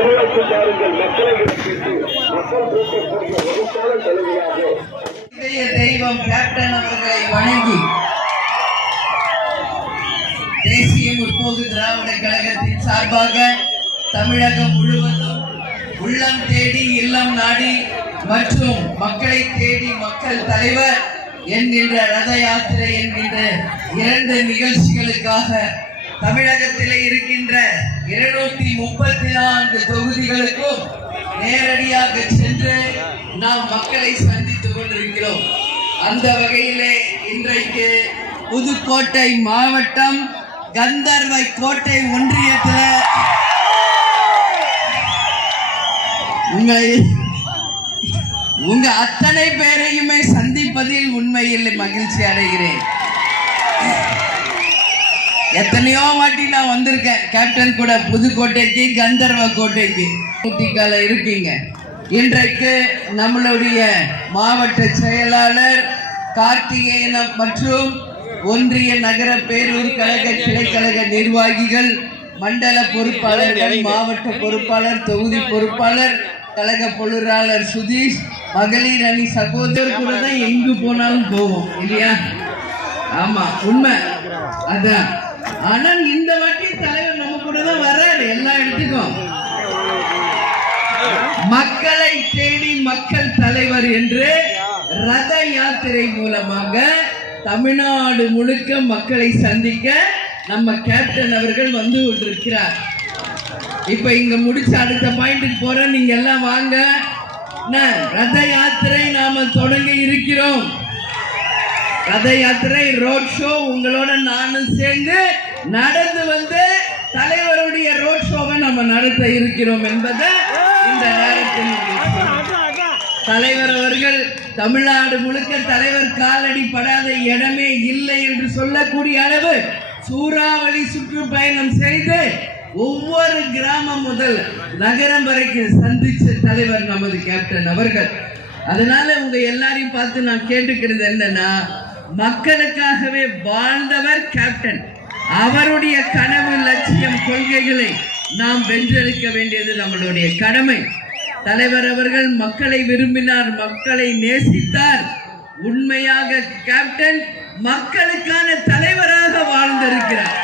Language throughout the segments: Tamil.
நிறைவேற்றி பாருங்கள். மக்களை மக்கள் கூட்டக்கூடிய வகுப்பான தலைவராக தெய்வம் கேப்டன் அவர்களை வணங்கி தேசிய முற்போக்கு திராவிட கழகத்தின் சார்பாக தமிழகம் முழுவதும் உள்ளம் தேடி இல்லம் நாடி மற்றும் மக்களை தேடி மக்கள் தலைவர் என்கின்ற ரத யாத்திரை என்கின்ற 2 நிகழ்ச்சிகளுக்காக தமிழகத்திலே இருக்கின்ற 234 தொகுதிகளுக்கும் நேரடியாக சென்று நாம் மக்களை சந்தித்துக் கொண்டிருக்கிறோம். அந்த வகையிலே இன்றைக்கு புதுக்கோட்டை மாவட்டம் கந்தர்வை கோட்டை ஒன்றியத்தில் உங்க அத்தனை பேரையுமே சந்திப்பதில் உண்மையில் மகிழ்ச்சி அடைகிறேன். எத்தனையோ வாட்டி நான் வந்திருக்கேன் கேப்டன் கூட புதுக்கோட்டைக்கு கந்தர்வ கோட்டைக்கு இருக்கீங்க. இன்றைக்கு நம்மளுடைய மாவட்ட செயலாளர் கார்த்திகேயன் மற்றும் ஒன்றிய நகர பேரூர் கழக கிளைக்கழக நிர்வாகிகள், மண்டல பொறுப்பாளர்கள், மாவட்ட பொறுப்பாளர், தொகுதி பொறுப்பாளர், கழக பொருளாளர் சுதீஷ், மகளிர் அணி சகோதரர் கூட தான் எங்கு போனாலும் போவோம் இல்லையா? ஆமா, உண்மை அதான். ஆனால் இந்த வாட்டி தலைவர் நம்ம கூட தான் வர்றாரு எல்லா இடத்துக்கும். மக்களை தேடி மக்கள் தலைவர் என்று ரத யாத்திரை மூலமாக தமிழ்நாடு முழுக்க மக்களை சந்திக்க நம்ம கேப்டன் அவர்கள் வந்து கொண்டிருக்கிறார். இப்ப இங்க முடிச்சு அடுத்த பாயிண்ட்டுக்கு போற, நீங்க எல்லாம் வாங்க. ரத யாத்திரை நாம தொடங்கி இருக்கிறோம். ரத யாத்திரை ரோட் ஷோ உங்களோட நானும் சேர்ந்து நடந்து வந்து தலைவருடைய ரோட் ஷோவை நம்ம நடத்த இருக்கிறோம் என்பதை இந்த நேரத்தில் தலைவர் அவர்கள் தமிழ்நாடு முழுக்க தலைவர் காலடி படாத இடமே இல்லை என்று சொல்லக்கூடிய அளவு சூறாவளி சுற்றுப்பயணம் செய்து ஒவ்வொரு கிராமம் முதல் நகரம் வரைக்கும் சந்திச்ச தலைவர் நமது கேப்டன் அவர்கள். அதனால உங்க எல்லாரையும் பார்த்து நான் கேட்டுக்கிறது என்னன்னா, மக்களுக்காகவே வாழ்ந்தவர் கேப்டன். அவருடைய கனவு, லட்சியம், கொள்கைகளை நாம் வென்றெடுக்க வேண்டியது நம்மளுடைய கடமை. தலைவர் அவர்கள் மக்களை விரும்பினார், மக்களை நேசித்தார். உண்மையாக கேப்டன் மக்களுக்கான தலைவராக வாழ்ந்திருக்கிறார்.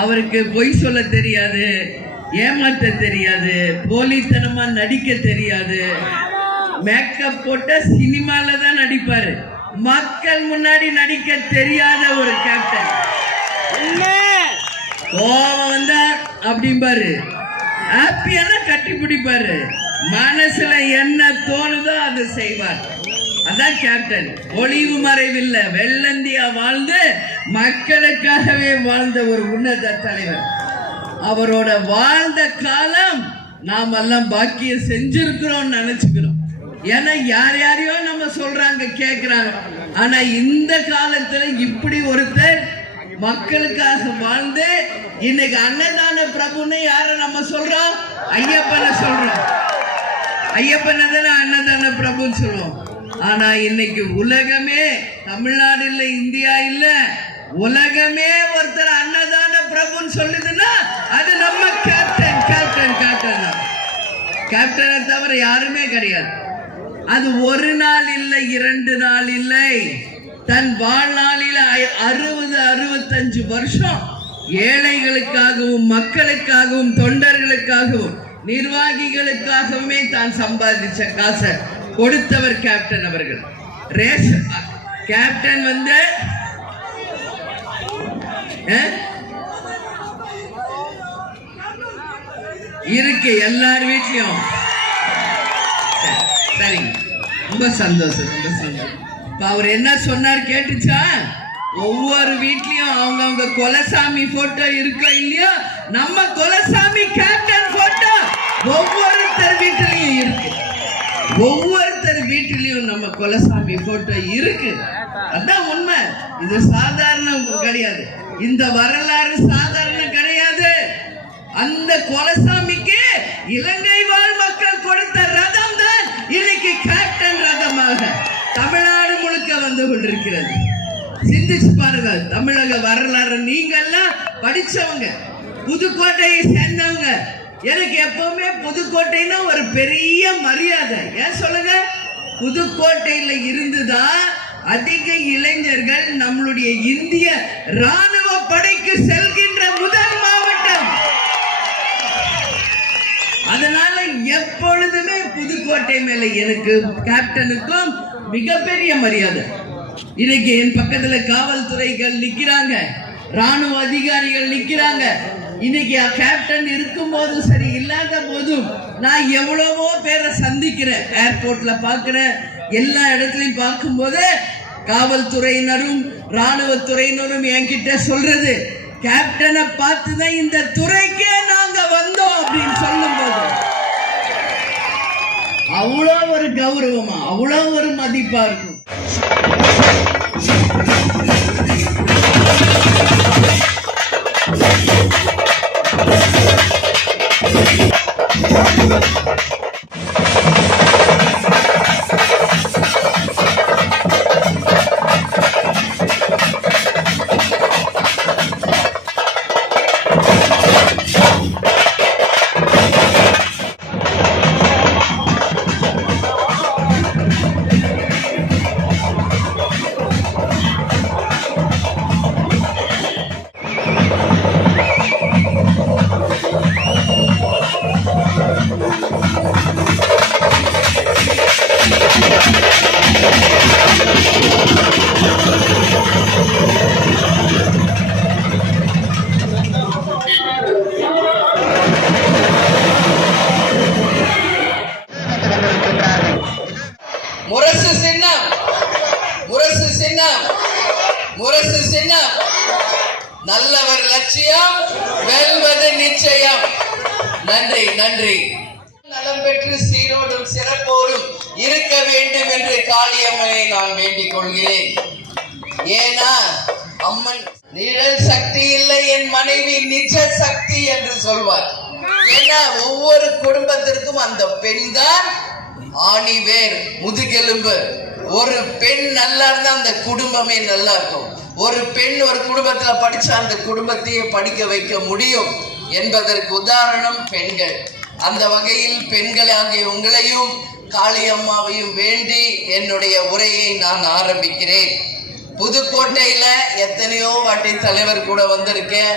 அவருக்கு பொய் சொல்ல தெரியாது, ஏமாற்ற தெரியாது, போலித்தனமா நடிக்க தெரியாது. மேக்கப் போட்ட சினிமால தான் நடிப்பாரு, மக்கள் முன்னாடி நடிக்க தெரியாத ஒரு கேப்டன். கோபம் வந்தா அப்படிம்பாரு, ஹாப்பியான கட்டி பிடிப்பாரு, மனசுல என்ன தோணுதோ அதை செய்வார். அதான் கேப்டன். ஒளிவு மறைவில்லை, வெள்ளந்தியா வாழ்ந்து மக்களுக்காகவே வாழ்ந்த ஒரு உன்னத தலைவர். அவரோட வாழ்ந்த காலம் நாம் எல்லாம் பாக்கியம் செஞ்சிருக்கிறோம் நினைச்சுக்கிறோம். ஏன்னா யார் யாரையோ நம்ம சொல்றாங்க, கேட்கிறாங்க. ஆனா இந்த காலத்துல இப்படி ஒருத்தர் மக்களுக்காக வாழ்ந்து இன்னைக்கு அன்னதான பிரபுன்னு யார நம்ம சொல்றோம்? ஐயப்பனை சொல்றோம். ஐயப்பனை தானே அன்னதான பிரபுன்னு சொல்லுவோம். ஆனா இன்னைக்கு உலகமே, தமிழ்நாடு இல்ல, இந்தியா இல்ல, உலகமே ஒருத்தர் அன்னதான பிரபுன்னு சொல்லுதுன்னா அது நம்ம கேப்டன். கேப்டன் கேப்டன் தான். கேப்டனை தவிர யாருமே கிடையாது. அது ஒரு நாள் இல்லை, 2 நாள் இல்லை, தன் வாழ்நாளில் 60-65 வருஷம் ஏழைகளுக்காகவும் மக்களுக்காகவும் தொண்டர்களுக்காகவும் நிர்வாகிகளுக்காகவுமே தான் சம்பாதிச்ச காசை கொடுத்தவர் கேப்டன் அவர்கள். கேப்டன் வந்து இருக்கு எல்லார் வீட்லயும். சரி, ரொம்ப சந்தோஷம், ரொம்ப சந்தோஷம். இப்ப அவர் என்ன சொன்னார் கேட்டுச்சா? ஒவ்வொரு வீட்லயும் அவங்க குலசாமி போட்டோ இருக்கோ இல்லையோ, நம்ம குலசாமி கேப்டன் போட்டோ ஒவ்வொருத்தர் வீட்டிலையும் இருக்கு. ஒவ்வொருத்தர் வீட்டிலையும் நம்ம குலசாமி போட்டோ இருக்கு. அதான் உண்மை. இது சாதாரண கிடையாது, இந்த வரலாறு சாதாரண கிடையாது. அந்த குலசாமிக்கு இலங்கை வாழ் மக்கள் கொடுத்த ரதம் தான் இன்னைக்கு கேப்டன் ரதமாக தமிழ்நாடு முழுக்க வந்து கொண்டிருக்கிறது. சிந்திச்சு பாருங்க. தமிழக வரலாறு நீங்க எல்லாம் படிச்சவங்க, புதுக்கோட்டையை சேர்ந்தவங்க. எனக்கு எப்பவுமே புதுக்கோட்டைன்னா ஒரு பெரிய மரியாதை. ஏன் சொல்லுங்க? புதுக்கோட்டையில இருந்துதான் அதிக இளைஞர்கள் நம்மளுடைய இந்திய ராணுவ படைக்கு செல்கின்ற முதல் மாவட்டம். அதனால எப்பொழுதுமே புதுக்கோட்டை மேல எனக்கு கேப்டனுக்கும் மிகப்பெரிய மரியாதை. இன்னைக்கு என் பக்கத்துல காவல்துறைகள் நிக்கிறாங்க, ராணுவ அதிகாரிகள் நிக்கிறாங்க. இன்னைக்கு கேப்டன் இருக்கும் போதும் சரி, இல்லாத போதும் நான் எவ்வளவோ பேரை சந்திக்கிறேன், ஏர்போர்ட்ல பாக்குறேன், எல்லா இடத்துலயும் பார்க்கும்போது காவல்துறையினரும் ராணுவத்துறையினரும் என்கிட்ட சொல்றது, கேப்டனை பார்த்துதான் இந்த துறைக்கே நாங்க வந்தோம் அப்படின்னு சொல்லும் போது அவ்வளோ ஒரு கௌரவமா, அவ்வளோ ஒரு மதிப்பா இருக்கும். முரசு சின்னம், முரசு சின்னம், முரசு சின்னம். நல்லவர் லட்சியம், வெல்வது நிச்சயம். நன்றி, நன்றி. நலம் பெற்று சீரோடும் சிறப்போடும் இருக்க வேண்டும் என்று காளியம்மனை நான் வேண்டிக் கொள்கிறேன். ஏன்னா அம்மன் நிழல் சக்தி இல்லை, என் மனைவி நிஜ சக்தி என்று சொல்வார். ஏன்னா ஒவ்வொரு குடும்பத்திற்கும் அந்த பெண் தான் ஆணிவேர், முதுகெலும்பு. ஒரு பெண் நல்லா இருந்தா அந்த குடும்பமே நல்லா இருக்கும். ஒரு பெண் ஒரு குடும்பத்துல படிச்சா அந்த குடும்பத்தையே படிக்க வைக்க முடியும் என்பதற்கு உதாரணம் பெண்கள். அந்த வகையில் பெண்களாகிய உங்களையும் காளியம்மாவையும் வேண்டி என்னுடைய உரையை நான் ஆரம்பிக்கிறேன். புதுக்கோட்டையில எத்தனையோ வாட்டி தலைவர் கூட வந்திருக்கேன்,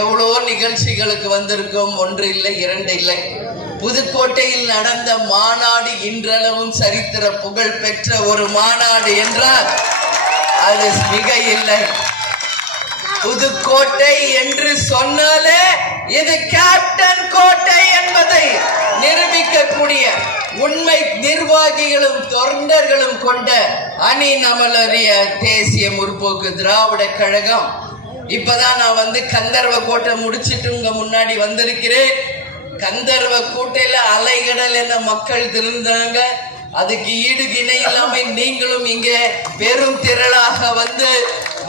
எவ்வளோ நிகழ்ச்சிகளுக்கு வந்திருக்கும். ஒன்று இல்லை, இரண்டு இல்லை. புதுக்கோட்டையில் நடந்த மாநாடு இன்றளவும் சரித்திர புகழ் பெற்ற ஒரு மாநாடு என்றால் அது மிக இல்லை. புதுக்கோட்டை என்று சொன்னாலே இது கேப்டன் கோட்டை என்பதை நிரூபிக்கக்கூடிய உண்மை நிர்வாகிகளும் தொண்டர்களும் கொண்ட அணி நம்மளுடைய தேசிய முற்போக்கு திராவிட கழகம். இப்பதான் நான் வந்து கந்தர்வ கோட்டை முடிச்சிட்டு உங்க முன்னாடி வந்திருக்கிறேன். கந்தர்வ கோட்டையில அலைகடல் என மக்கள் திருந்தாங்க. அதுக்கு ஈடு இணை இல்லாம நீங்களும் இங்கே பெரும் திரளாக வந்து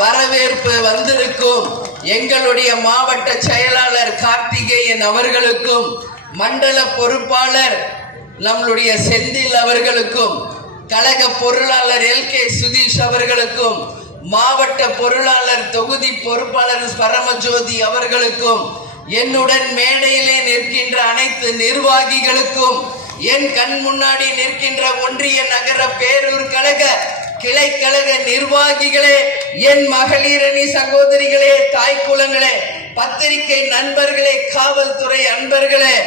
வரவேற்பு வந்திருக்கும் எங்களுடைய மாவட்ட செயலாளர் கார்த்திகேயன் அவர்களுக்கும், மண்டல பொறுப்பாளர் நம்மளுடைய செந்தில் அவர்களுக்கும், கழக பொருளாளர் LK சுதீஷ் அவர்களுக்கும், மாவட்ட பொருளாளர் தொகுதி பொறுப்பாளர் பரமஜோதி அவர்களுக்கும், என்னுடன் மேடையிலே நிற்கின்ற அனைத்து நிர்வாகிகளுக்கும், என் கண் முன்னாடி நிற்கின்ற ஒன்றிய நகர பேரூர் கழக கிளை கழக நிர்வாகிகளே, என் மகளிரணி சகோதரிகளே, தாய் குலங்களே, பத்திரிகை நண்பர்களே, காவல்துறை அன்பர்களே,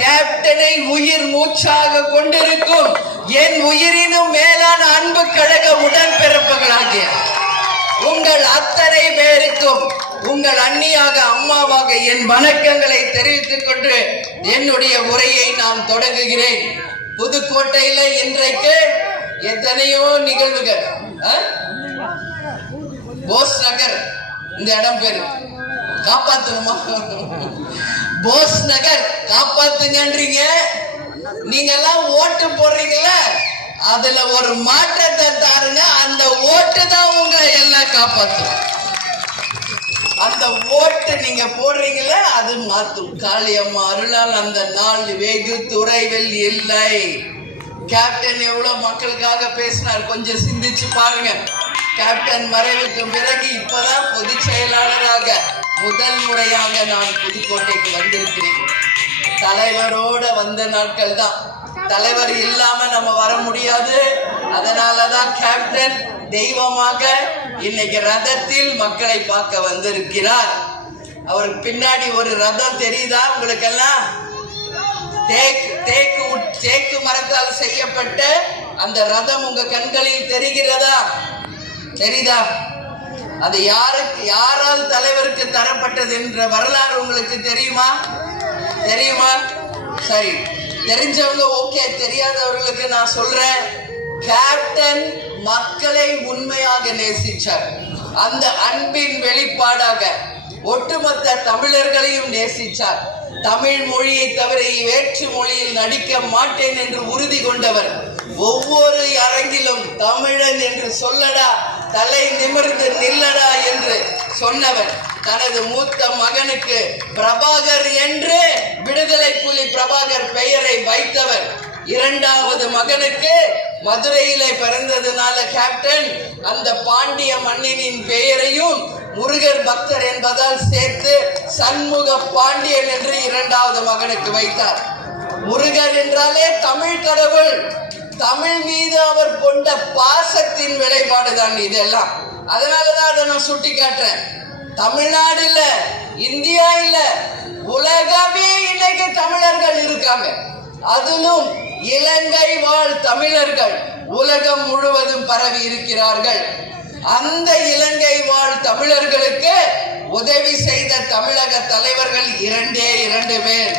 கேப்டனை உயிர் மூச்சாக கொண்டிருக்கும் என் உயிரினும் மேலான அன்பு கழக உடன்பிறப்புகளாகிய உங்கள் அத்தனை பேருக்கும் உங்கள் அண்ணியாக அம்மாவாக என் வணக்கங்களை தெரிவித்துக் கொண்டு என்னுடைய உரையை நான் தொடங்குகிறேன். புதுக்கோட்டையில இன்றைக்கு எத்தனையோ நிகழ்வுகள். போஸ் நகர் இந்த இடம் பேரு காப்பாத்தணுமா? போஸ் நகர் காப்பாத்துங்கன்றீங்க. நீங்க எல்லாம் ஓட்டு போடுறீங்கல்ல, அதுல ஒரு மாற்றத்தை தாருங்க. அந்த ஓட்டு தான் உங்களை எல்லாம் காப்பாற்றும். அந்த ஓட்டு நீங்க போடுறீங்கல்ல, அது மாற்றும். காளியம்மா அருளால் அந்த நாள் வெகு துறைவில் இல்லை. கேப்டன் எவ்வளவு மக்களுக்காக பேசினார், கொஞ்சம் சிந்திச்சு பாருங்க. கேப்டன் மறைவுக்கு பிறகு இப்பதான் பொதுச் செயலாளராக முதல் முறையாக நான் புதுக்கோட்டைக்கு வந்திருக்கிறேன். தலைவரோட வந்த நாட்கள் தான். தலைவர் இல்லாம நம்ம வர முடியாது. அதனாலதான் கேப்டன் தெய்வமாக இன்னைக்கு ரதத்தில் மக்களை பார்க்க வந்திருக்கிறார். அவருக்கு பின்னாடி ஒரு ரதம் தெரியுதா உங்களுக்கெல்லாம்? தேக்கு மரத்தால் செய்யப்பட்ட அந்த ரதம் உங்க கண்களில் தெரிகிறதா? தெரியுதா? அது யாரால் தலைவருக்கு தரப்பட்டது என்ற வரலாறு உங்களுக்கு தெரியுமா? சரி, தெரிஞ்சவங்க ஓகே, தெரியாதவர்களுக்கு நான் சொல்றேன். கேப்டன் மக்களை உண்மையாக நேசிச்சார். அந்த அன்பின் வெளிப்பாடாக ஒட்டுமொத்த தமிழர்களையும் நேசிச்சார். தமிழ் மொழியை தவிர வேற்று மொழியில் நடிக்க மாட்டேன் என்று உறுதி கொண்டவர். ஒவ்வொரு அரங்கிலும் தமிழன் என்று சொல்லடா, தலை நிமிர்ந்து நில்லடா என்று சொன்னவர். தனது மூத்த மகனுக்கு பிரபாகர் என்று விடுதலை புலி பிரபாகர் பெயரை வைத்தவர். இரண்டாவது மகனுக்கு மதுரையிலே பிறந்ததுனால கேப்டன் அந்த பாண்டிய மன்னனின் பெயரையும் முருகர் பக்தர் என்பதால் சேர்த்து சண்முக பாண்டியன் என்று இரண்டாவது மகனுக்கு வைத்தார். முருகர் என்றாலே தமிழ் கடவுள். தமிழ் மீது அவர் கொண்ட பாசத்தின் விளைபாடுதான் இதெல்லாம். அதனாலதான் அதை நான் சுட்டி காட்டுறேன். தமிழ்நாடு இல்ல, இந்தியா இல்ல, உலகமே இன்னைக்கு தமிழர்கள் இருக்காங்க. அதிலும் இலங்கை வாழ் தமிழர்கள் உலகம் முழுவதும் பரவி இருக்கிறார்கள். அந்த இலங்கை வாழ் தமிழர்களுக்கு உதவி செய்த தமிழக தலைவர்கள் இரண்டு பேர்.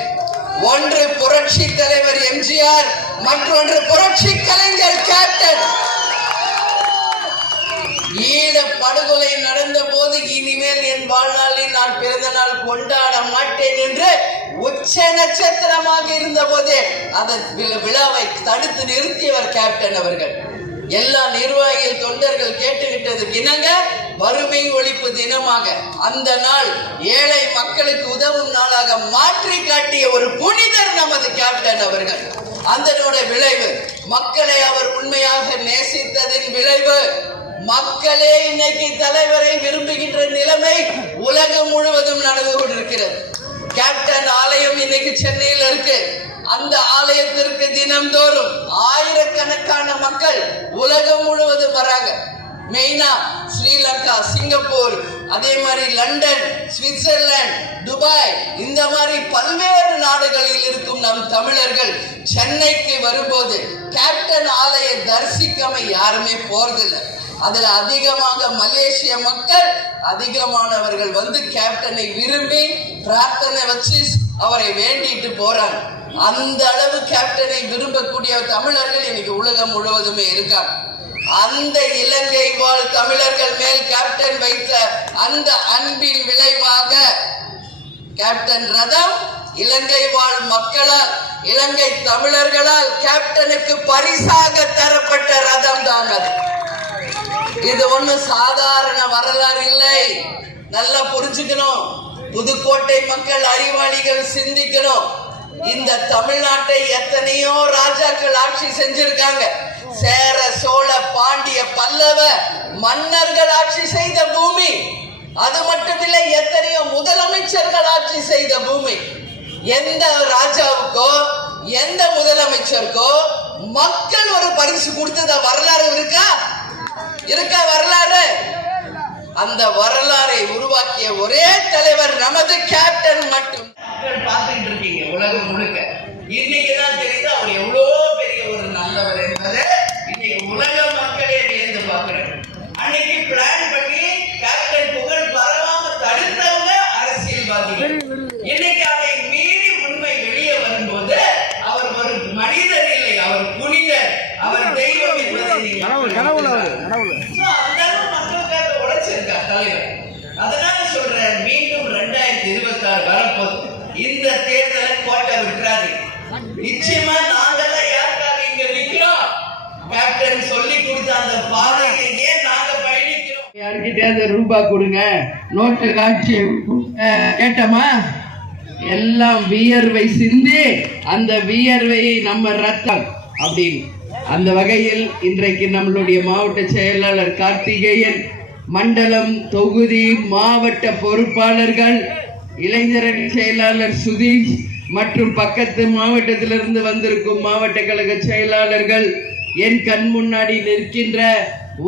ஒன்று புரட்சி தலைவர் எம்ஜிஆர், மற்றொன்று புரட்சி கலைஞர் கேப்டன். ஈழ படுகொலை நடந்த போது இனிமேல் என் வாழ்நாளில் நான் பிறந்த நாள் கொண்டாட மாட்டேன் என்று உச்ச நட்சத்திரமாக இருந்த போதே அந்த விழாவை தடுத்து நிறுத்தியவர் கேப்டன் அவர்கள். எல்லா நிர்வாகிகள் தொண்டர்கள் கேட்டுவிட்டது இணங்க வறுமை ஒழிப்பு தினமாக அந்த நாள் ஏழை மக்களுக்கு உதவும் நாளாக மாற்றி காட்டிய ஒரு புனிதர் நமது கேப்டன் அவர்கள். அதனோட விளைவு மக்களை அவர் உண்மையாக நேசித்ததின் விளைவு. மக்களே இன்னைக்கு தலைவரை விரும்புகின்ற நிலைமை உலகம் முழுவதும் நடந்து கொண்டிருக்கிறது. கேப்டன் ஆலயம் இன்னைக்கு சென்னையில் இருக்கு. அந்த ஆலயத்திற்கு தினம்தோறும் ஆயிரக்கணக்கான மக்கள் உலகம் முழுவதும் வராங்க. மெயினா ஸ்ரீலங்கா, சிங்கப்பூர், அதே மாதிரி லண்டன், சுவிட்சர்லாந்து, துபாய், இந்த மாதிரி பல்வேறு நாடுகளில் இருக்கும் நம் தமிழர்கள் சென்னைக்கு வரும்போது கேப்டன் ஆலய தரிசிக்காம யாருமே போறதில்லை. அதுல அதிகமாக மலேசிய மக்கள் அதிகமானவர்கள் வந்து கேப்டனை விரும்பி பிரார்த்தனை வச்சு அவரை வேண்டிட்டு போறாங்க. அந்த அளவு கேப்டனை விரும்பக்கூடிய தமிழர்கள் இன்னைக்கு உலகம் முழுவதுமே இருக்காங்க. அந்த இலங்கை வாழ் தமிழர்கள் மேல் கேப்டன் வைத்த அந்த அன்பின் விளைவாக கேப்டன் ரதம் இலங்கை வாழ் மக்களால், இலங்கை தமிழர்களால் கேப்டனுக்கு பரிசாக தரப்பட்ட ரதம் தான் அது. இது ஒண்ணு சாதாரண வரலாறு இல்லை. நல்லா புரிஞ்சுக்கணும். புதுக்கோட்டை மக்கள் அறிவாளிகள் சிந்திக்கணும். இந்த தமிழ்நாட்டை எத்தனையோ ராஜாக்கள் ஆட்சி செஞ்சிருக்காங்க. சேர, சோழ, பாண்டிய, பல்லவ மன்னர்கள் ஆட்சி செய்த பூமி. அது மட்டுமில்லை, எத்தனையோ முதலமைச்சர்கள் ஆட்சி செய்த பூமி. எந்த ராஜாவுக்கோ எந்த முதலமைச்சருக்கோ மக்கள் ஒரு பரிசு கொடுத்தத வரலாறு இருக்கா? வரலாறு? அந்த வரலாறை உருவாக்கிய ஒரே தலைவர் நமது கேப்டன் மட்டும். பார்த்துட்டு இருக்கீங்க உலகம் முழுக்க. இன்னைக்குதான் தெரியுது அவர் எவ்வளவு பெரிய ஒரு நல்லவர் என்பதை இன்னைக்கு உலக மக்களே வியந்து பார்க்கிறேன். அன்னைக்கு பிளான் பண்ணி கேப்டன் புகழ் பரவாம தடுத்தவங்க அரசியல்வாதிகள். இன்னைக்கு அதை மீறி உண்மை வெளியே வரும்போது அவர் ஒரு மனிதர் இல்லை, அவர் புனிதர், அவர் தெய்வம் என்பதை அதனால சொல்றேன், மீண்டும் 2026 வரப்போது. இந்த தேர்தலை கோட்டை விட்டுறாது. நிச்சயமா நாங்கெல்லாம் யாருக்காக இங்க நிக்கிறோம்? கேப்டன் சொல்லி கொடுத்த அந்த பாதையிலேயே நாங்க பயணிக்கிறோம். யாருக்கிட்டே ரூபாய் கொடுங்க, நோட்டு காட்சி கேட்டோமா? எல்லாம் வியர்வை சிந்தி அந்த வியர்வையை நம்ம ரத்தம் அப்படின்னு. அந்த வகையில் இன்றைக்கு நம்மளுடைய மாவட்ட செயலாளர் கார்த்திகேயன், மண்டலம், தொகுதி, மாவட்ட பொறுப்பாளர்கள், இளைஞரணி செயலாளர் சுதீஷ் மற்றும் பக்கத்து மாவட்டத்திலிருந்து வந்திருக்கும் மாவட்ட கழக செயலாளர்கள், என் கண் முன்னாடி நிற்கின்ற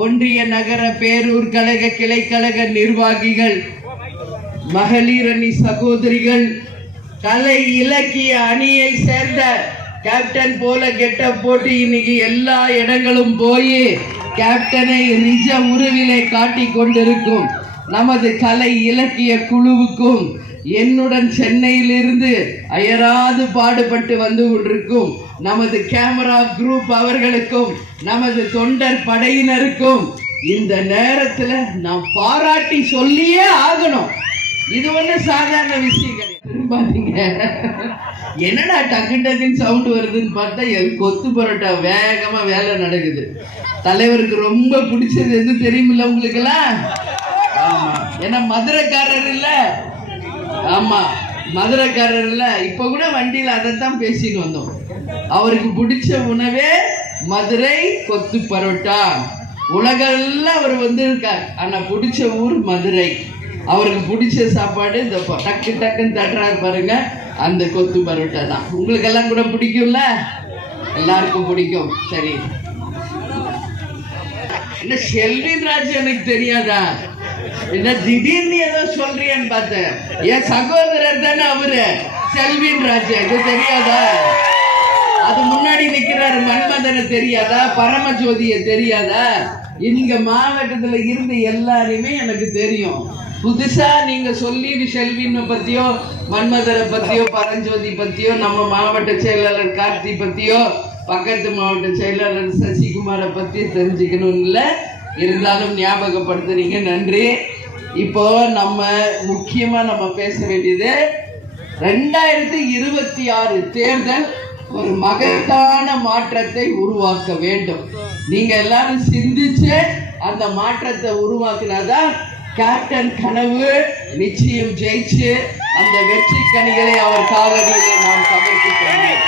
ஒன்றிய நகர பேரூர் கழக கிளை கழக நிர்வாகிகள், மகளிர் அணி சகோதரிகள், கலை இலக்கிய அணியை சேர்ந்த கேப்டன் போல கெட்டப் போட்டு இன்னைக்கு எல்லா இடங்களும் போய் கேப்டனை நிஜ உருவிலே காட்டிக் கொண்டிருக்கும் நமது கலை இலக்கிய குழுவுக்கும், என்னுடன் சென்னையிலிருந்து அயராது பாடுபட்டு வந்து கொண்டிருக்கும் நமது கேமரா குரூப் அவர்களுக்கும், நமது தொண்டர் படையினருக்கும் இந்த நேரத்தில் நான் பாராட்டி சொல்லியே ஆகணும். இது ஒண்ணு சாதாரண விஷயம் கிடையாது. திரும்பாதீங்க, என்னடா டக்கு டக்குன்னு சவுண்ட் வருதுன்னு பார்த்தா கொத்து பரோட்டா வேகமா வேலை நடக்குது. தலைவருக்கு ரொம்ப பிடிச்சது எது தெரியுமில்ல உங்களுக்கெல்லாம்? ஆமா, ஏன்னா மதுரைக்காரர் இல்ல. ஆமா, மதுரைக்காரர் இல்ல. இப்ப கூட வண்டியில அதைத்தான் பேசிட்டு வந்தோம். அவருக்கு பிடிச்ச உணவே மதுரை கொத்து பரோட்டா. உலகெல்லாம் அவர் வந்திருக்கார், ஆனா பிடிச்ச ஊர் மதுரை. அவருக்கு பிடிச்ச சாப்பாடு இந்த டக்கு டக்குன்னு தட்டுறாரு பாருங்க, அந்த கொத்து பரோட்டா தான். உங்களுக்கு எல்லாம் கூட பிடிக்கும்ல? எல்லாருக்கும் பிடிக்கும். சரி, என்ன செல்வின் ராஜ் எனக்கு தெரியாதா? என்ன திடீர்னு ஏதோ சொல்றியான்னு பார்த்தேன். என் சகோதரர் தானே அவரு, செல்வின் ராஜ். இது தெரியாதா? அது முன்னாடி நிக்கிறாரு மன்மதனை தெரியாதா? பரமஜோதிய தெரியாதா? இங்க மாவட்டத்துல இருந்து எல்லாரையுமே எனக்கு தெரியும். புதுசா நீங்க சொல்லி செல்வினை பத்தியோ, மன்மதரை பத்தியோ, பரஞ்சோதி பத்தியோ, நம்ம மாவட்ட செயலாளர் கார்த்தி பத்தியோ, பக்கத்து மாவட்ட செயலாளர் சசிகுமாரை பத்தி தெரிஞ்சுக்கணும் இல்ல. இருந்தாலும் ஞாபகப்படுத்துறீங்க, நன்றி. இப்போ நம்ம முக்கியமா நம்ம பேச வேண்டியது 2026 தேர்தல் ஒரு மகத்தான மாற்றத்தை உருவாக்க வேண்டும். நீங்க எல்லாரும் சிந்திச்சு அந்த மாற்றத்தை உருவாக்குனாதான் கேப்டன் கனவு நிச்சயம் ஜெயிச்சு அந்த வெற்றி கனிகளை அவர் காலடியிலே நாம் சமர்ப்பிக்க வேண்டும்.